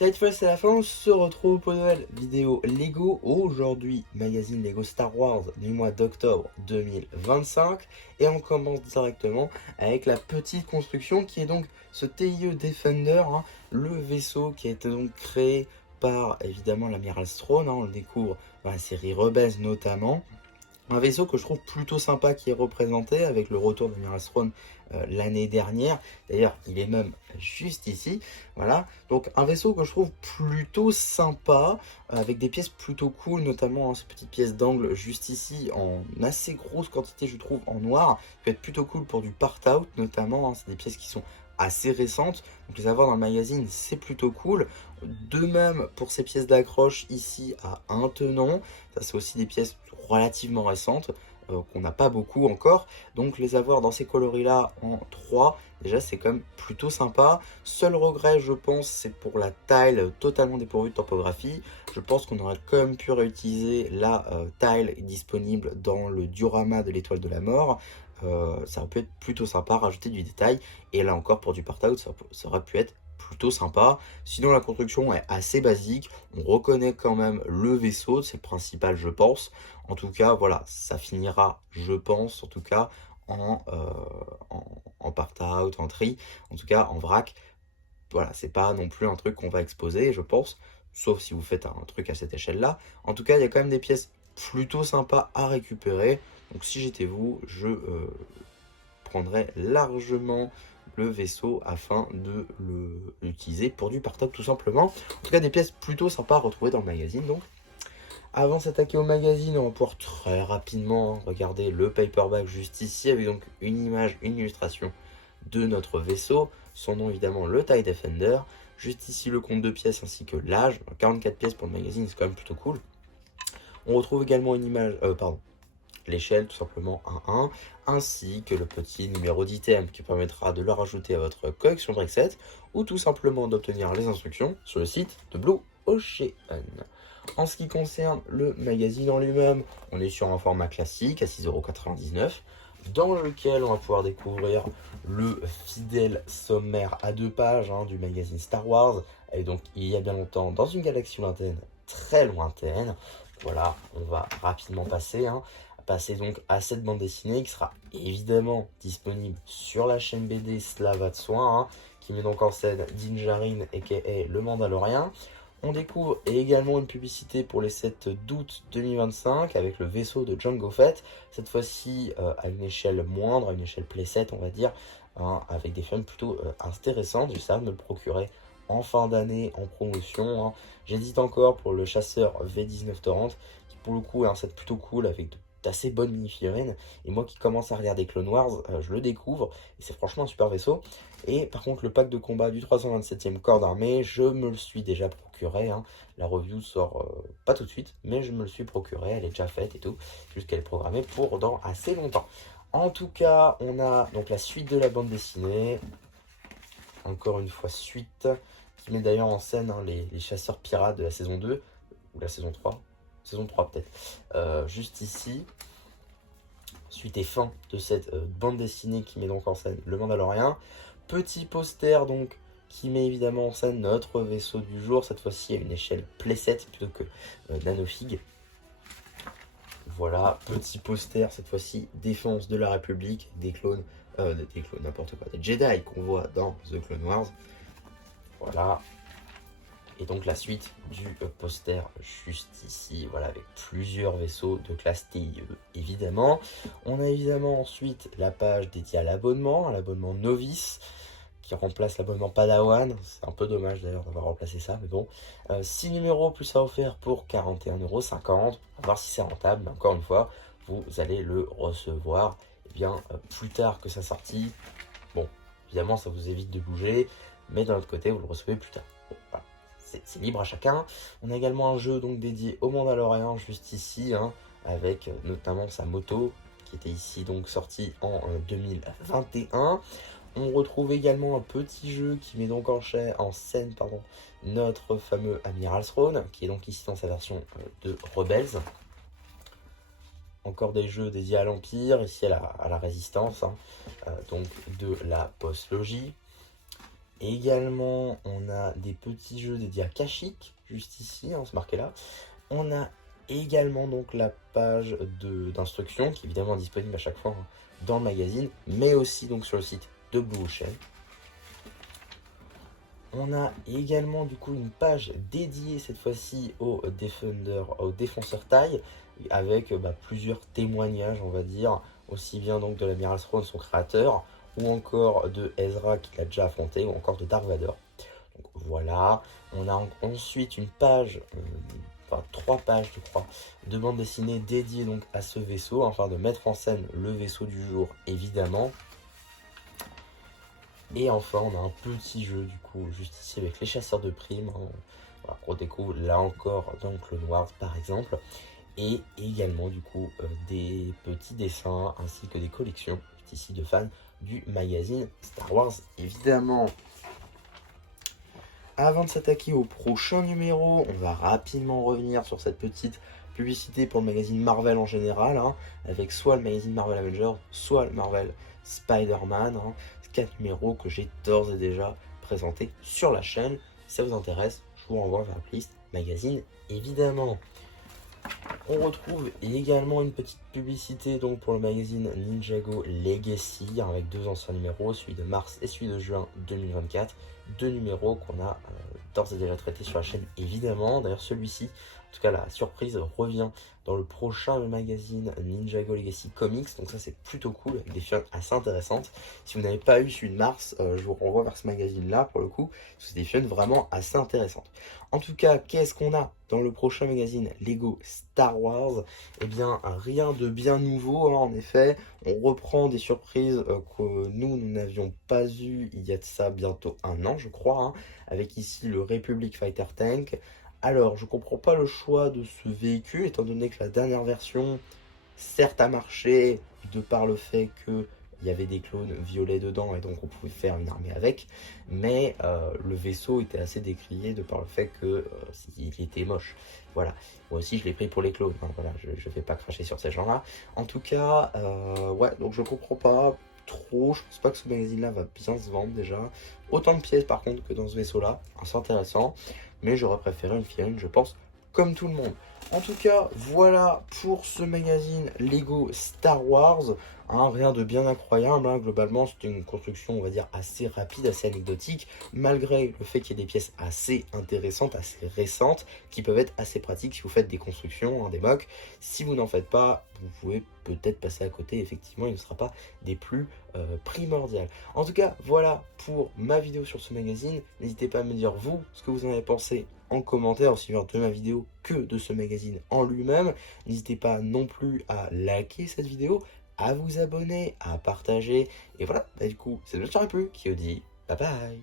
Cette fois c'est la fin, on se retrouve pour une nouvelle vidéo Lego. Aujourd'hui, magazine Lego Star Wars du mois d'octobre 2025. Et on commence directement avec la petite construction qui est donc ce TIE Defender, le vaisseau qui a été donc créé par évidemment l'amiral Throne, on le découvre dans la série Rebels notamment. Un vaisseau que je trouve plutôt sympa qui est représenté avec le retour de Miral Throne l'année dernière. D'ailleurs, il est même juste ici. Voilà. Donc un vaisseau que je trouve plutôt sympa, avec des pièces plutôt cool, notamment ces petites pièces d'angle juste ici, en assez grosse quantité, je trouve, en noir. Ça peut être plutôt cool pour du part-out, notamment. C'est des pièces qui sont assez récentes. Donc les avoir dans le magazine, c'est plutôt cool. De même pour ces pièces d'accroche ici à un tenant. Ça, c'est aussi des pièces relativement récentes, qu'on n'a pas beaucoup encore. Donc les avoir dans ces coloris là en 3, déjà c'est quand même plutôt sympa. Seul regret, je pense, c'est pour la taille totalement dépourvue de topographie. Je pense qu'on aurait quand même pu réutiliser la taille disponible dans le diorama de l'étoile de la mort. Ça aurait pu être plutôt sympa, rajouter du détail. Et là encore, pour du part-out, ça aurait pu être plutôt sympa. Sinon, la construction est assez basique. On reconnaît quand même le vaisseau, c'est le principal, je pense. En tout cas, voilà, ça finira, je pense, en tout cas, en part-out, en tri, en tout cas en vrac. Voilà, c'est pas non plus un truc qu'on va exposer, je pense, sauf si vous faites un truc à cette échelle-là. En tout cas, il y a quand même des pièces plutôt sympas à récupérer. Donc si j'étais vous, je prendrais largement le vaisseau afin de l'utiliser pour du part-out tout simplement. En tout cas, des pièces plutôt sympas à retrouver dans le magazine donc. Avant de s'attaquer au magazine, on va pouvoir très rapidement regarder le paperback juste ici avec donc une image, une illustration de notre vaisseau. Son nom évidemment le TIE Defender. Juste ici le compte de pièces ainsi que l'âge. 44 pièces pour le magazine, c'est quand même plutôt cool. On retrouve également une image, l'échelle tout simplement 1-1, ainsi que le petit numéro d'item qui permettra de le rajouter à votre collection Brexit ou tout simplement d'obtenir les instructions sur le site de Blue Ocean. En ce qui concerne le magazine en lui-même, on est sur un format classique à 6,99 € dans lequel on va pouvoir découvrir le fidèle sommaire à 2 pages du magazine Star Wars, et donc il y a bien longtemps dans une galaxie lointaine, très lointaine. Voilà, on va rapidement passer donc à cette bande dessinée qui sera évidemment disponible sur la chaîne BD, cela va de soi, qui met donc en scène Din Djarin aka le Mandalorien. On découvre également une publicité pour les 7 d'août 2025 avec le vaisseau de Jango Fett, cette fois-ci à une échelle moindre, à une échelle playset on va dire, avec des films plutôt intéressantes. J'essaie de me le procurer en fin d'année en promotion. J'hésite encore pour le chasseur V19 Torrent, qui pour le coup est un set plutôt cool avec d'assez bonnes mini-figurines. Et moi qui commence à regarder Clone Wars, je le découvre et c'est franchement un super vaisseau. Et par contre, le pack de combat du 327e corps d'armée, je me le suis déjà procuré. La review sort pas tout de suite, mais je me le suis procuré. Elle est déjà faite et tout, juste qu'elle est programmée pour dans assez longtemps. En tout cas, on a donc la suite de la bande dessinée. Encore une fois, suite qui met d'ailleurs en scène les chasseurs pirates de la saison 2 ou la saison 3. Saison 3 peut-être. Juste ici. Suite et fin de cette bande dessinée qui met donc en scène le Mandalorien. Petit poster donc qui met évidemment en scène notre vaisseau du jour, cette fois-ci à une échelle playset plutôt que nanofig. Voilà, petit poster cette fois-ci défense de la République, des clones, n'importe quoi, des Jedi qu'on voit dans The Clone Wars. Voilà. Et donc la suite du poster juste ici, voilà, avec plusieurs vaisseaux de classe TIE, évidemment. On a évidemment ensuite la page dédiée à l'abonnement novice, qui remplace l'abonnement Padawan. C'est un peu dommage d'ailleurs d'avoir remplacé ça, mais bon. 6 numéros plus à offert pour 41,50 €. À voir si c'est rentable, mais encore une fois, vous allez le recevoir plus tard que sa sortie. Bon, évidemment, ça vous évite de bouger, mais d'un autre côté, vous le recevez plus tard. Bon, voilà. C'est libre à chacun. On a également un jeu donc dédié au Mandalorian juste ici, avec notamment sa moto qui était ici donc sortie en 2021. On retrouve également un petit jeu qui met donc en scène notre fameux Amiral Throne, qui est donc ici dans sa version de Rebels. Encore des jeux dédiés à l'Empire, ici à la Résistance, donc de la post-logie. également, on a des petits jeux dédiés à Kashyyyk, juste ici, hein, c'est marqué là. On a également donc la page d'instruction, qui est évidemment disponible à chaque fois hein, dans le magazine, mais aussi donc sur le site de Blue Ocean. On a également du coup une page dédiée cette fois-ci aux défenseurs taille, avec plusieurs témoignages, on va dire, aussi bien donc de l'amiral Thrawn, son créateur, ou encore de Ezra qui l'a déjà affronté, ou encore de Dark Vader. Donc voilà, on a ensuite une page, enfin 3 pages je crois, de bande dessinée dédiée donc à ce vaisseau, afin de mettre en scène le vaisseau du jour évidemment. Et enfin, on a un petit jeu du coup, juste ici avec les chasseurs de primes, hein. Voilà, qu'on découvre là encore dans Clone Wars par exemple. Et également du coup des petits dessins ainsi que des collections, juste ici de fans du magazine Star Wars évidemment. Avant de s'attaquer au prochain numéro, on va rapidement revenir sur cette petite publicité pour le magazine Marvel en général, hein, avec soit le magazine Marvel Avengers, soit le Marvel Spider-Man, hein, 4 numéros que j'ai d'ores et déjà présentés sur la chaîne. Si ça vous intéresse, je vous renvoie vers la playlist magazine évidemment. On retrouve également une petite publicité donc pour le magazine Ninjago Legacy, hein, avec 2 anciens numéros, celui de mars et celui de juin 2024. 2 numéros qu'on a d'ores et déjà traités sur la chaîne évidemment. D'ailleurs celui-ci, en tout cas la surprise, revient dans le prochain magazine Ninjago Legacy Comics. Donc ça c'est plutôt cool, avec des fioles assez intéressantes. Si vous n'avez pas eu celui de mars, je vous renvoie vers ce magazine là pour le coup, parce que c'est des fioles vraiment assez intéressantes. En tout cas, qu'est-ce qu'on a dans le prochain magazine Lego Star Wars? Eh bien, rien de bien nouveau, hein, en effet. On reprend des surprises que nous n'avions pas eues il y a de ça bientôt 1 an, je crois, hein, avec ici le Republic Fighter Tank. Alors, je comprends pas le choix de ce véhicule, étant donné que la dernière version, certes, a marché, de par le fait que il y avait des clones violets dedans et donc on pouvait faire une armée avec, mais le vaisseau était assez décrié de par le fait que il était moche. Voilà, moi aussi je l'ai pris pour les clones, hein, voilà, je vais pas cracher sur ces gens-là. En tout cas, ouais, donc je comprends pas trop, je pense pas que ce magazine-là va bien se vendre déjà. Autant de pièces par contre que dans ce vaisseau-là, c'est intéressant, mais j'aurais préféré une figurine, je pense, comme tout le monde. En tout cas, voilà pour ce magazine Lego Star Wars. Hein, rien de bien incroyable, hein. Globalement c'était une construction on va dire assez rapide, assez anecdotique, malgré le fait qu'il y ait des pièces assez intéressantes, assez récentes, qui peuvent être assez pratiques si vous faites des constructions, hein, des mocks. Si vous n'en faites pas, vous pouvez peut-être passer à côté, effectivement il ne sera pas des plus primordiales. En tout cas, voilà pour ma vidéo sur ce magazine. N'hésitez pas à me dire vous ce que vous en avez pensé en commentaire, aussi bien de ma vidéo que de ce magazine en lui-même. N'hésitez pas non plus à liker cette vidéo, à vous abonner, à partager. Et voilà, du coup, c'est le Charles qui vous dit bye bye.